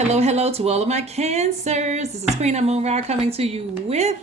Hello, hello to all of my cancers. This is Queen Amun Ra coming to you with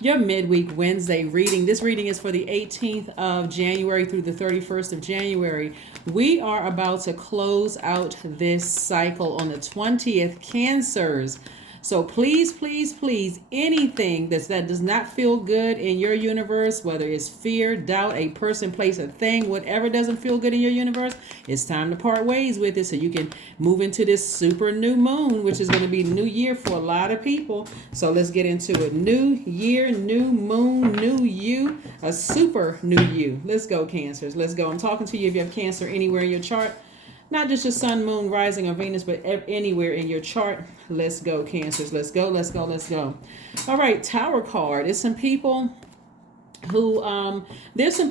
your midweek Wednesday reading. This reading is for the 18th of January through the 31st of January. We are about to close out this cycle on the 20th, cancers. So please, please, please, anything that does not feel good in your universe, whether it's fear, doubt, a person, place, a thing, whatever doesn't feel good in your universe, it's time to part ways with it so you can move into this super new moon, which is going to be new year for a lot of people. So let's get into it. New year, new moon, new you, a super new you. Let's go, cancers. Let's go. I'm talking to you if you have cancer anywhere in your chart. Not just your sun, moon, rising, or Venus, but anywhere in your chart. Let's go, cancers. Let's go, let's go, let's go. All right, Tower card. It's some people who, there's some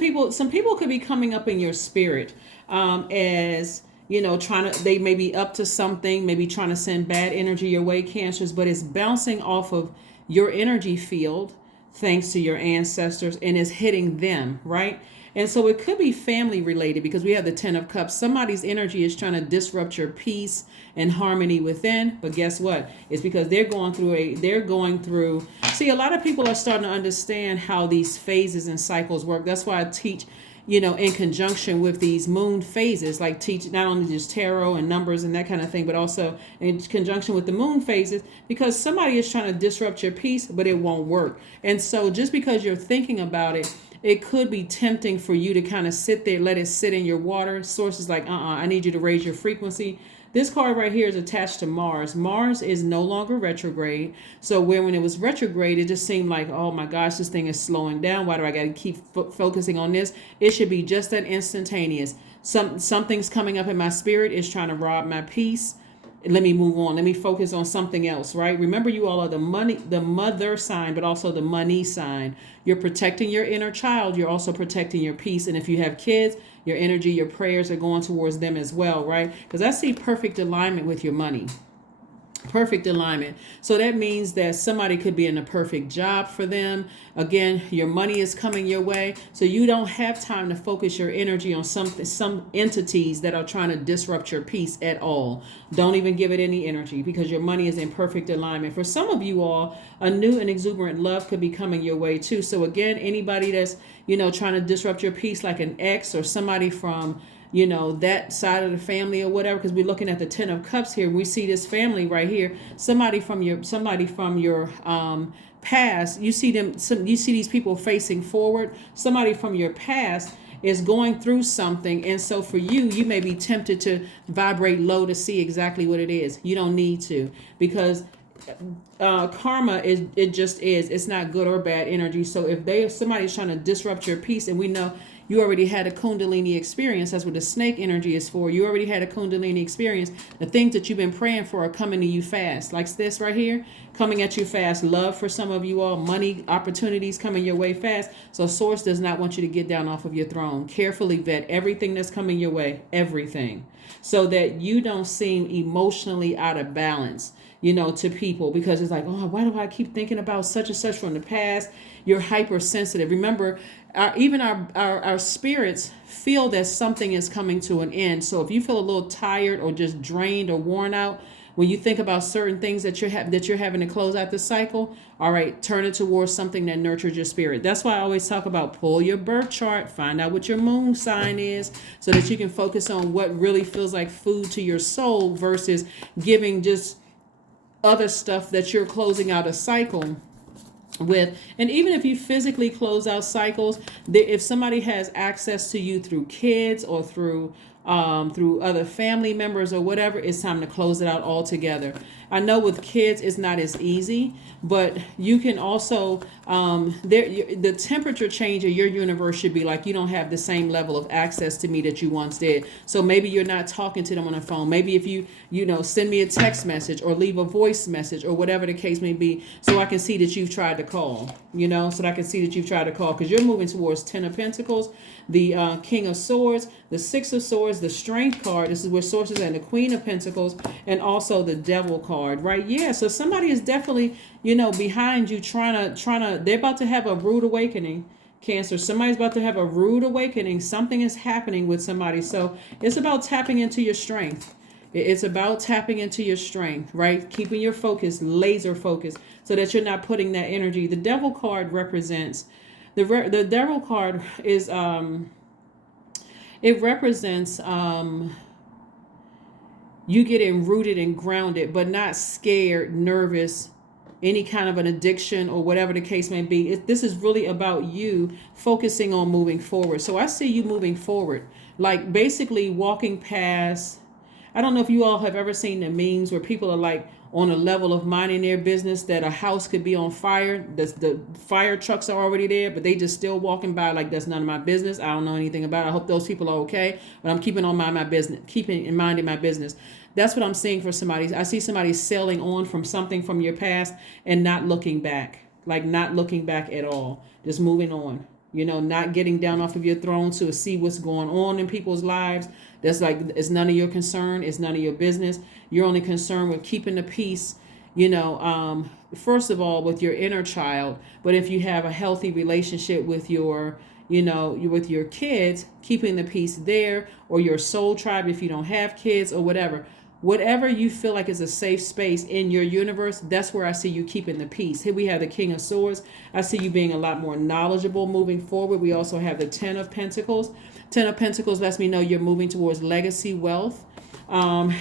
people could be coming up in your spirit as, they may be up to something, maybe trying to send bad energy your way, cancers, but it's bouncing off of your energy field thanks to your ancestors and is hitting them, right? And so it could be family related because we have the 10 of cups. Somebody's energy is trying to disrupt your peace and harmony within. But guess what? It's because they're going through. See, a lot of people are starting to understand how these phases and cycles work. That's why I teach, in conjunction with these moon phases, like teach not only just tarot and numbers and that kind of thing, but also in conjunction with the moon phases, because somebody is trying to disrupt your peace, but it won't work. And so just because you're thinking about it, it could be tempting for you to kind of sit there, let it sit in your water. Sources like, I need you to raise your frequency. This card right here is attached to Mars. Mars is no longer retrograde. So when it was retrograde, it just seemed like, oh my gosh, this thing is slowing down. Why do I got to keep focusing on this? It should be just that instantaneous. Something's coming up in my spirit. It's trying to rob my peace. Let me move on. Let me focus on something else, right? Remember, you all are the mother sign, but also the money sign. You're protecting your inner child. You're also protecting your peace. And if you have kids, your energy, your prayers are going towards them as well, right? Because I see perfect alignment with your money. Perfect alignment. So that means that somebody could be in a perfect job for them. Again, your money is coming your way. So you don't have time to focus your energy on some entities that are trying to disrupt your peace at all. Don't even give it any energy because your money is in perfect alignment. For some of you all, a new and exuberant love could be coming your way too. So again, anybody that's, trying to disrupt your peace, like an ex or somebody from that side of the family or whatever, because we're looking at the 10 of cups here. We see this family right here. Somebody from your past. You see these people facing forward. Somebody from your past is going through something, and so for you may be tempted to vibrate low to see exactly what it is. You don't need to, because karma is, it just is. It's not good or bad energy. So if somebody's trying to disrupt your peace, and we know you already had a Kundalini experience. That's what the snake energy is for. You already had a Kundalini experience. The things that you've been praying for are coming to you fast. Like this right here, coming at you fast. Love for some of you all. Money, opportunities coming your way fast. So Source does not want you to get down off of your throne. Carefully vet everything that's coming your way. Everything. So that you don't seem emotionally out of balance, to people, because it's like, oh, why do I keep thinking about such and such from the past? You're hypersensitive. Remember, even our spirits feel that something is coming to an end. So if you feel a little tired or just drained or worn out, when you think about certain things that you're having to close out the cycle, all right, turn it towards something that nurtures your spirit. That's why I always talk about pull your birth chart, find out what your moon sign is, so that you can focus on what really feels like food to your soul versus giving just other stuff that you're closing out a cycle with. And even if you physically close out cycles, if somebody has access to you through kids or through other family members or whatever, it's time to close it out altogether. I know with kids it's not as easy, but you can also the temperature change of your universe should be like you don't have the same level of access to me that you once did. So maybe you're not talking to them on the phone. Maybe if you send me a text message or leave a voice message or whatever the case may be, so I can see that you've tried to call, so that I can see that you've tried to call, because you're moving towards 10 of Pentacles, the King of Swords, the 6 of Swords, the Strength card. This is where Source is, and the Queen of Pentacles, and also the Devil card, right? Yeah, so somebody is definitely, behind you trying to, they're about to have a rude awakening. Cancer, somebody's about to have a rude awakening. Something is happening with somebody. So it's about tapping into your strength. It's about tapping into your strength, right? Keeping your focus, laser focus, so that you're not putting that energy. The devil card represents, the devil card is, it represents you getting rooted and grounded, but not scared, nervous, any kind of an addiction or whatever the case may be. This is really about you focusing on moving forward. So I see you moving forward, like basically walking past. I don't know if you all have ever seen the memes where people are like on a level of minding their business that a house could be on fire. The fire trucks are already there, but they just still walking by like that's none of my business. I don't know anything about it. I hope those people are okay, but I'm keeping on my business, keeping in mind in my business. That's what I'm seeing for somebody. I see somebody sailing on from something from your past and not looking back, like not looking back at all, just moving on. Not getting down off of your throne to see what's going on in people's lives. That's like, it's none of your concern. It's none of your business. You're only concerned with keeping the peace, first of all, with your inner child. But if you have a healthy relationship with your, with your kids, keeping the peace there, or your soul tribe if you don't have kids or whatever you feel like is a safe space in your universe, that's where I see you keeping the peace. Here we have the King of Swords. I see you being a lot more knowledgeable moving forward. We also have the Ten of Pentacles. Ten of Pentacles lets me know you're moving towards legacy wealth.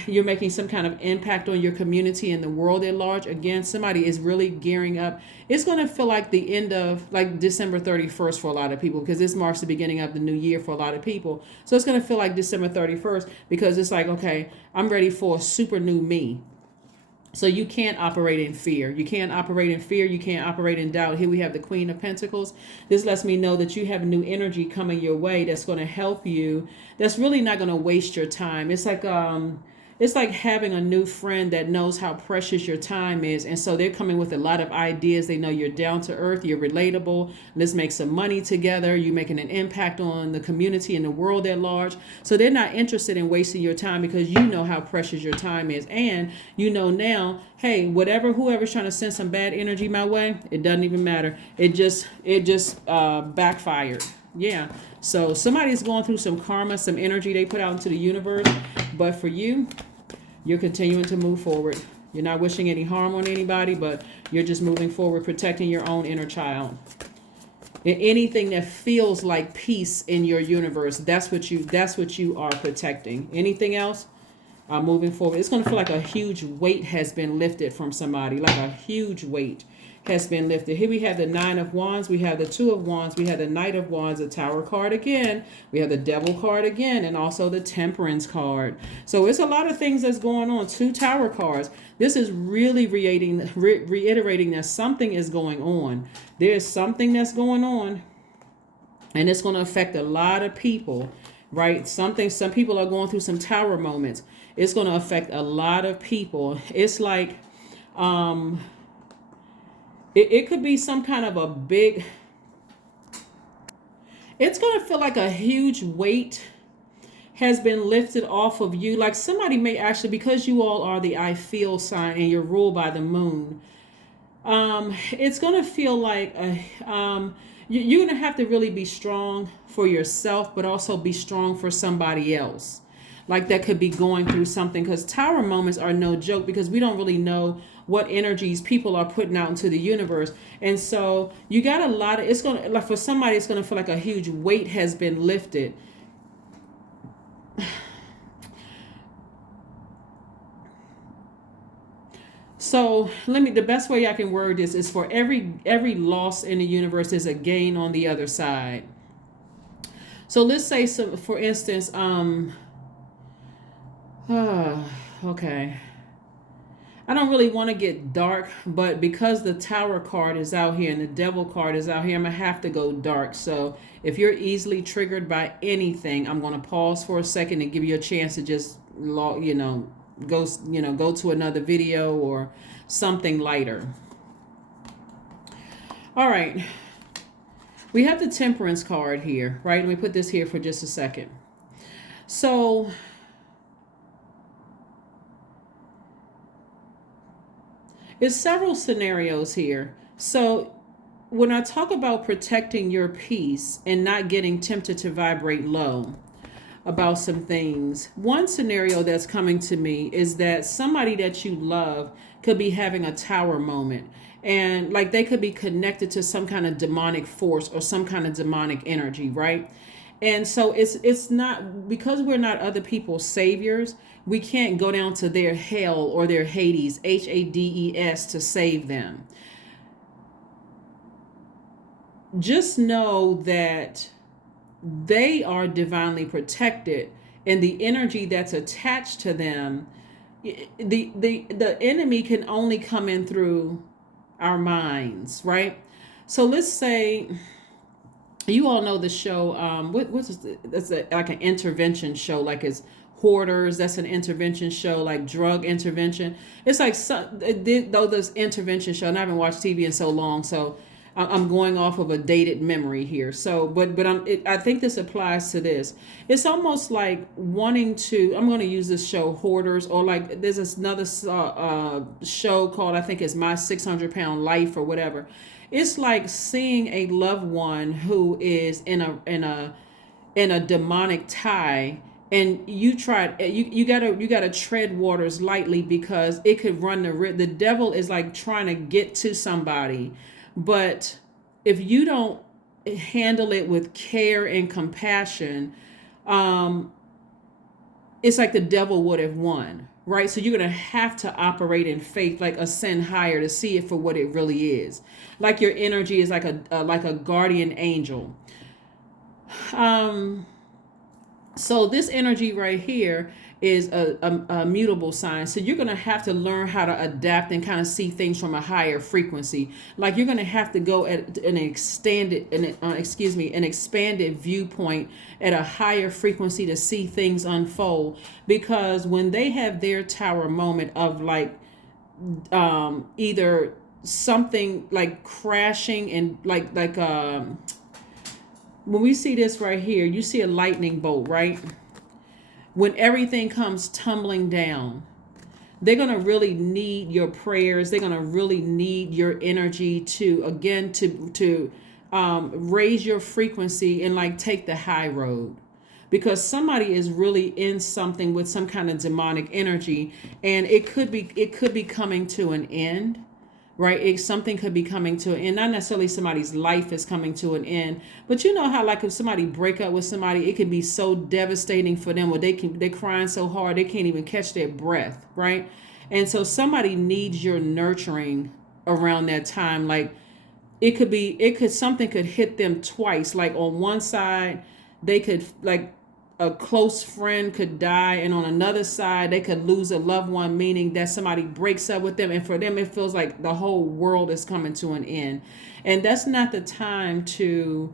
You're making some kind of impact on your community and the world at large. Again, somebody is really gearing up. It's going to feel like the end of like December 31st for a lot of people, because this marks the beginning of the new year for a lot of people. So it's going to feel like December 31st because it's like, okay, I'm ready for a super new me. So you can't operate in fear. You can't operate in fear. You can't operate in doubt. Here we have the Queen of Pentacles. This lets me know that you have new energy coming your way that's going to help you. That's really not going to waste your time. It's like having a new friend that knows how precious your time is. And so they're coming with a lot of ideas. They know you're down to earth. You're relatable. Let's make some money together. You're making an impact on the community and the world at large. So they're not interested in wasting your time because you know how precious your time is. And you know now, hey, whoever's trying to send some bad energy my way, it doesn't even matter. It just backfired. Yeah. So somebody's going through some karma, some energy they put out into the universe. But for you, you're continuing to move forward. You're not wishing any harm on anybody, but you're just moving forward, protecting your own inner child. And anything that feels like peace in your universe, that's what you are protecting. Anything else? Moving forward. It's going to feel like a huge weight has been lifted from somebody, like a huge weight has been lifted. Here we have the Nine of Wands, we have the Two of Wands, we have the Knight of Wands, the Tower card again, we have the Devil card again, and also the Temperance card. So it's a lot of things that's going on. Two Tower cards. This is really reiterating that something is going on. There's something that's going on, and it's going to affect a lot of people, right? Some people are going through some Tower moments. It's going to affect a lot of people. It's like, it could be some kind of a big, it's going to feel like a huge weight has been lifted off of you. Like somebody may actually, because you all are the I feel sign and you're ruled by the moon, it's going to feel like you're going to have to really be strong for yourself, but also be strong for somebody else. Like that could be going through something, because Tower moments are no joke, because we don't really know what energies people are putting out into the universe. And so you got a lot of, it's going to, like for somebody, it's going to feel like a huge weight has been lifted. So the best way I can word this is, for every loss in the universe is a gain on the other side. So let's say, for instance, okay. I don't really want to get dark, but because the Tower card is out here and the Devil card is out here, I'm going to have to go dark. So if you're easily triggered by anything, I'm going to pause for a second and give you a chance to just, go to another video or something lighter. All right. We have the Temperance card here, right? Let me put this here for just a second. So there's several scenarios here. So when I talk about protecting your peace and not getting tempted to vibrate low, about some things. One scenario that's coming to me is that somebody that you love could be having a tower moment. And like they could be connected to some kind of demonic force or some kind of demonic energy, right? And so it's not, because we're not other people's saviors, we can't go down to their hell or their Hades, Hades, to save them. Just know that they are divinely protected, and the energy that's attached to them, the enemy can only come in through our minds, right? So let's say you all know the show. What's this? That's like an intervention show, like it's Hoarders. That's an intervention show, like drug intervention. It's like though this intervention show, and I haven't watched TV in so long, so I'm going off of a dated memory here. So, but I think this applies to this. It's almost like wanting to. I'm going to use this show Hoarders, or like there's another show called, I think it's My 600-Pound Life or whatever. It's like seeing a loved one who is in a demonic tie, and you gotta tread waters lightly, because it could run the devil is like trying to get to somebody. But if you don't handle it with care and compassion, it's like the devil would have won, right? So you're going to have to operate in faith, like ascend higher to see it for what it really is. Like your energy is like a guardian angel. So this energy right here is a mutable sign. So you're going to have to learn how to adapt and kind of see things from a higher frequency. Like you're going to have to go at an expanded viewpoint at a higher frequency to see things unfold. Because when they have their tower moment of like either something like crashing and like when we see this right here, you see a lightning bolt, right? When everything comes tumbling down, they're going to really need your prayers. They're going to really need your energy to, again, to raise your frequency and like take the high road. Because somebody is really in something with some kind of demonic energy, and it could be coming to an end. Right? Something could be coming to an end. Not necessarily somebody's life is coming to an end, but you know how like if somebody break up with somebody, it can be so devastating for them, where they're crying so hard they can't even catch their breath, right? And so somebody needs your nurturing around that time. Like something could hit them twice. Like on one side, they could like a close friend could die, and on another side they could lose a loved one, meaning that somebody breaks up with them, and for them it feels like the whole world is coming to an end. And that's not the time to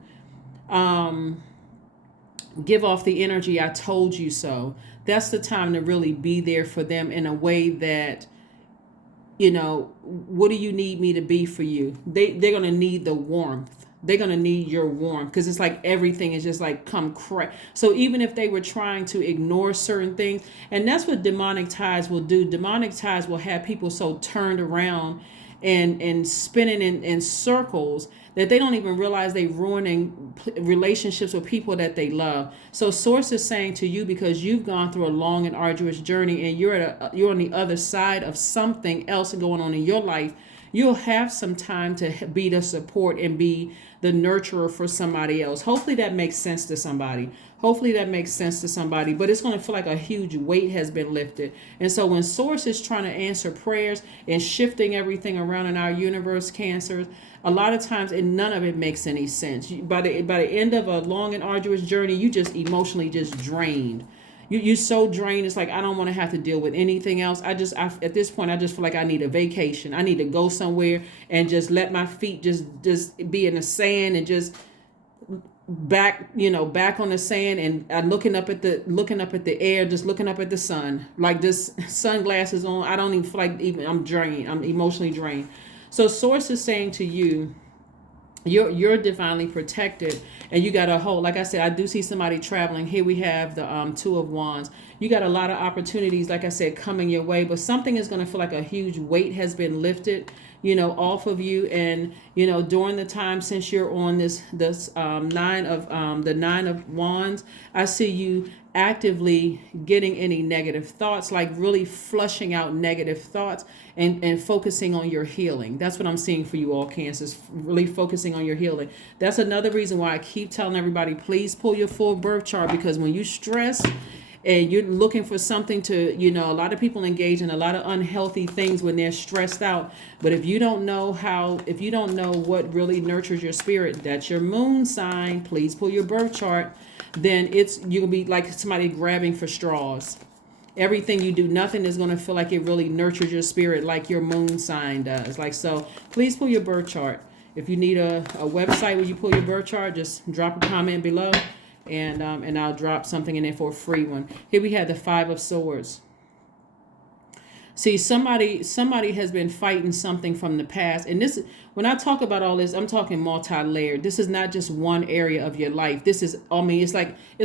give off the energy, I told you so. That's the time to really be there for them in a way that, you know, what do you need me to be for you? They're going to need the warmth. They're going to need your warmth, because it's like everything is just like come crack. So even if they were trying to ignore certain things, and that's what demonic ties will do. Demonic ties will have people so turned around and spinning in circles that they don't even realize they're ruining relationships with people that they love. So source is saying to you, because you've gone through a long and arduous journey, and you're on the other side of something else going on in your life, you'll have some time to be the support and be the nurturer for somebody else. Hopefully that makes sense to somebody. But it's going to feel like a huge weight has been lifted. And so when Source is trying to answer prayers and shifting everything around in our universe, Cancers, a lot of times none of it makes any sense. By the end of a long and arduous journey, you just emotionally just drained. You're so drained. It's like, I don't want to have to deal with anything else. At this point, I just feel like I need a vacation. I need to go somewhere and just let my feet just be in the sand, and just back on the sand, and looking up at the air, just looking up at the sun, like this sunglasses on. I don't even feel like I'm drained. I'm emotionally drained. So Source is saying to you, you're divinely protected, and you got a whole, like I said, I do see somebody traveling. Here we have the Two of Wands, you got a lot of opportunities, like I said, coming your way, but something is going to feel like a huge weight has been lifted, off of you. And, during the time since you're on this nine of wands, I see you actively getting any negative thoughts, like really flushing out negative thoughts and focusing on your healing. That's what I'm seeing for you all, Cancers, really focusing on your healing. That's another reason why I keep telling everybody, please pull your full birth chart, because when you stress and you're looking for something to, a lot of people engage in a lot of unhealthy things when they're stressed out. But if you don't know what really nurtures your spirit, that's your moon sign, please pull your birth chart, then you'll be like somebody grabbing for straws. Everything you do, nothing is going to feel like it really nurtures your spirit like your moon sign does. Like, so please pull your birth chart. If you need a website where you pull your birth chart, just drop a comment below, and I'll drop something in there for a free one. Here we have the 5 of Swords. See, somebody has been fighting something from the past. And this, when I talk about all this, I'm talking multi-layered. This is not just one area of your life. This is, it's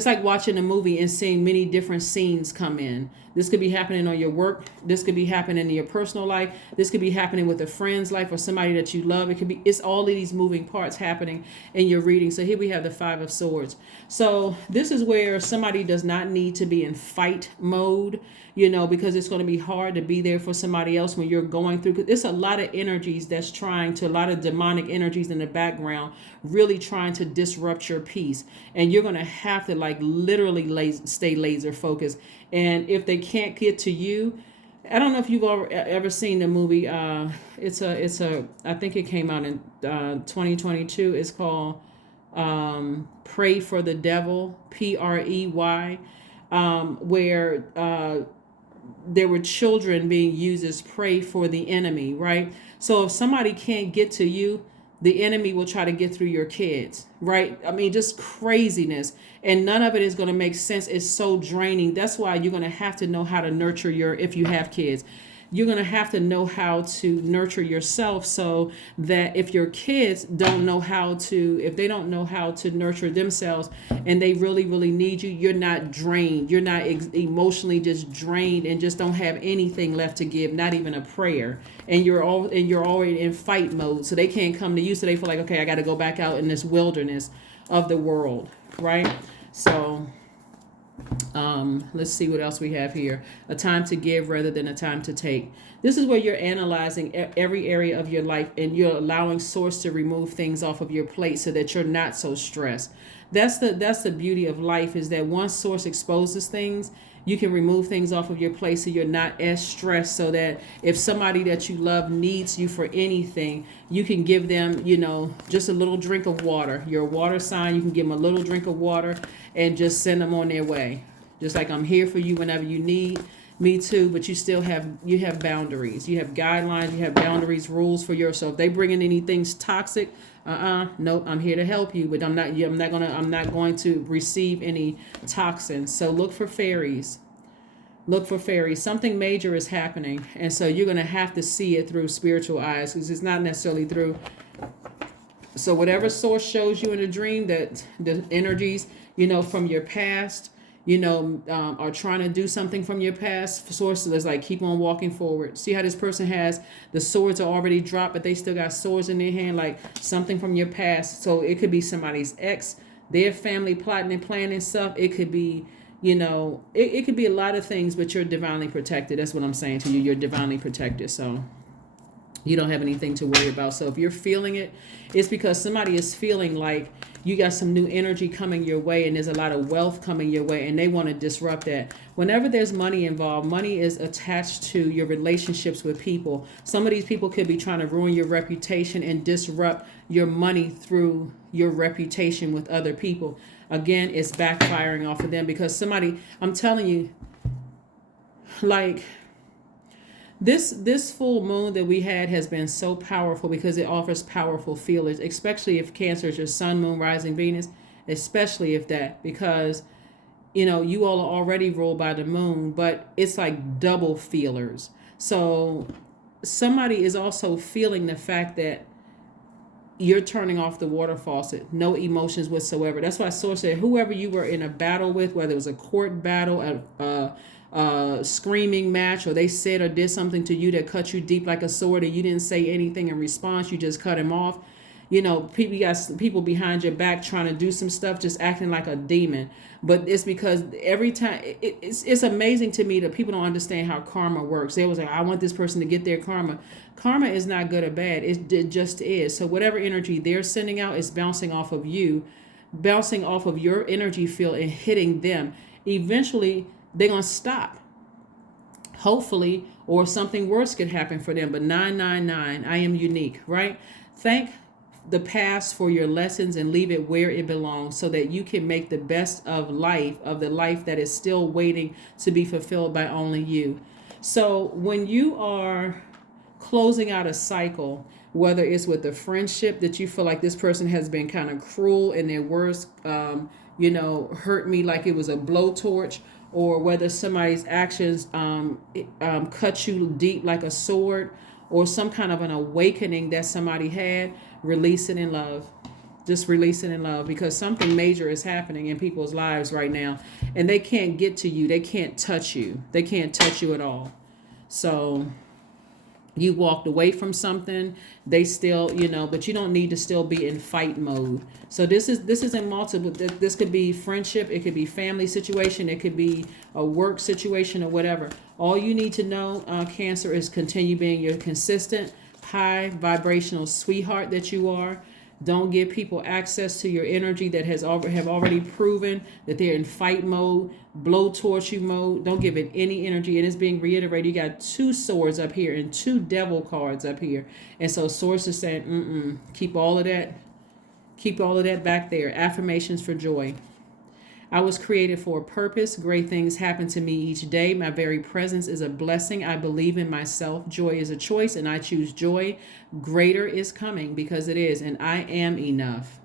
like watching a movie and seeing many different scenes come in. This could be happening on your work. This could be happening in your personal life. This could be happening with a friend's life or somebody that you love. It's all of these moving parts happening in your reading. So here we have the 5 of Swords. So this is where somebody does not need to be in fight mode, because it's going to be hard to be there for somebody else when you're going through. It's a lot of energies a lot of demonic energies in the background, really trying to disrupt your peace. And you're going to have to literally stay laser focused. And if they can't get to you, I don't know if you've ever seen the movie. I think it came out in 2022. It's called Pray for the Devil, Prey, where there were children being used as prey for the enemy, right? So if somebody can't get to you, the enemy will try to get through your kids, right? Just craziness. And none of it is going to make sense. It's so draining. That's why you're going to have to know how to nurture if you have kids. You're going to have to know how to nurture yourself, so that if your kids don't know how to nurture themselves and they really, really need you, you're not drained. You're not emotionally just drained and just don't have anything left to give, not even a prayer. And you're already in fight mode. So they can't come to you. So they feel like, okay, I got to go back out in this wilderness of the world. Right. So let's see what else we have here. A time to give rather than a time to take. This is where you're analyzing every area of your life, and you're allowing source to remove things off of your plate so that you're not so stressed. That's the beauty of life, is that once source exposes things, you can remove things off of your plate so you're not as stressed, so that if somebody that you love needs you for anything, you can give them, just a little drink of water. You're a water sign. You can give them a little drink of water and just send them on their way. Just like, I'm here for you whenever you need me too, but you still have boundaries. You have guidelines, you have boundaries, rules for yourself. If they bring in anything toxic, nope, I'm here to help you, but I'm not going to receive any toxins. So look for fairies. Something major is happening, and so you're going to have to see it through spiritual eyes, because it's not necessarily through. So whatever source shows you in a dream that the energies, from your past, are trying to do something from your past, sources is like, keep on walking forward. See how this person has the swords are already dropped, but they still got swords in their hand, like something from your past. So it could be somebody's ex, their family plotting and planning stuff. It could be, it could be a lot of things, but you're divinely protected. That's what I'm saying to you. You're divinely protected. So you don't have anything to worry about. So if you're feeling it, it's because somebody is feeling like you got some new energy coming your way, and there's a lot of wealth coming your way, and they want to disrupt that. Whenever there's money involved, money is attached to your relationships with people. Some of these people could be trying to ruin your reputation and disrupt your money through your reputation with other people. Again, it's backfiring off of them, because I'm telling you, like, This full moon that we had has been so powerful, because it offers powerful feelers, especially if Cancer is your sun, moon, rising, Venus, especially if that, because, you all are already ruled by the moon, but it's like double feelers. So somebody is also feeling the fact that you're turning off the water faucet. No emotions whatsoever. That's why Source said whoever you were in a battle with, whether it was a court battle, a screaming match, or they said or did something to you that cut you deep like a sword, and you didn't say anything in response, you just cut him off. You know, people, you got people behind your back trying to do some stuff, just acting like a demon. But it's because every time it's amazing to me that people don't understand how karma works. They was like, I want this person to get their karma. Karma is not good or bad. It just is. So whatever energy they're sending out is bouncing off of you, bouncing off of your energy field and hitting them. Eventually, they're gonna stop. Hopefully, or something worse could happen for them. But 999, I am unique, right? Thank the past for your lessons and leave it where it belongs so that you can make the best of life, of the life that is still waiting to be fulfilled by only you. So when you are closing out a cycle, whether it's with a friendship that you feel like this person has been kind of cruel in their words, hurt me like it was a blowtorch, or whether somebody's actions cut you deep like a sword, or some kind of an awakening that somebody had, release it in love. Just release it in love, because something major is happening in people's lives right now, and they can't get to you. They can't touch you. They can't touch you at all. So you walked away from something, they still, but you don't need to still be in fight mode. So this is in multiple. This could be friendship, it could be family situation, it could be a work situation, or whatever. All you need to know, Cancer, is continue being your consistent, high vibrational sweetheart that you are. Don't give people access to your energy that have already proven that they're in fight mode, blowtorch you mode. Don't give it any energy. And it's being reiterated. You got 2 swords up here and 2 devil cards up here. And so Source is saying, keep all of that. Keep all of that back there. Affirmations for joy. I was created for a purpose. Great things happen to me each day. My very presence is a blessing. I believe in myself. Joy is a choice, and I choose joy. Greater is coming, because it is, and I am enough.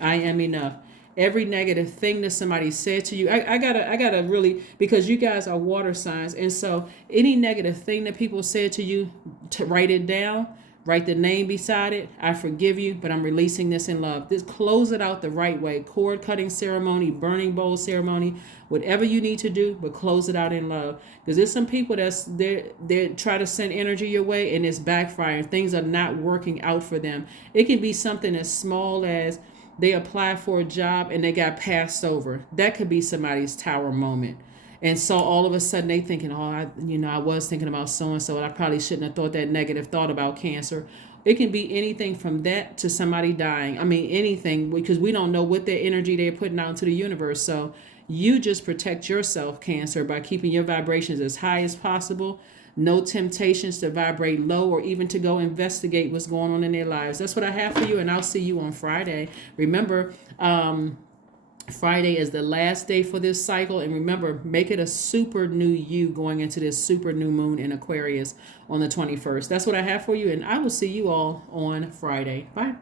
I am enough. Every negative thing that somebody said to you, I gotta really, because you guys are water signs, and so any negative thing that people said to you, to write it down. Write the name beside it. I forgive you, but I'm releasing this in love. This, close it out the right way. Cord cutting ceremony, burning bowl ceremony, whatever you need to do, but close it out in love. Because there's some people they try to send energy your way, and it's backfiring. Things are not working out for them. It can be something as small as they applied for a job and they got passed over. That could be somebody's tower moment. And so all of a sudden they thinking, I was thinking about so-and-so, and I probably shouldn't have thought that negative thought about Cancer. It can be anything from that to somebody dying. I mean, anything, because we don't know what their energy they're putting out into the universe. So you just protect yourself, Cancer, by keeping your vibrations as high as possible. No temptations to vibrate low, or even to go investigate what's going on in their lives. That's what I have for you, and I'll see you on Friday. Remember, Friday is the last day for this cycle, and remember, make it a super new you going into this super new moon in Aquarius on the 21st. That's what I have for you, and I will see you all on Friday. Bye.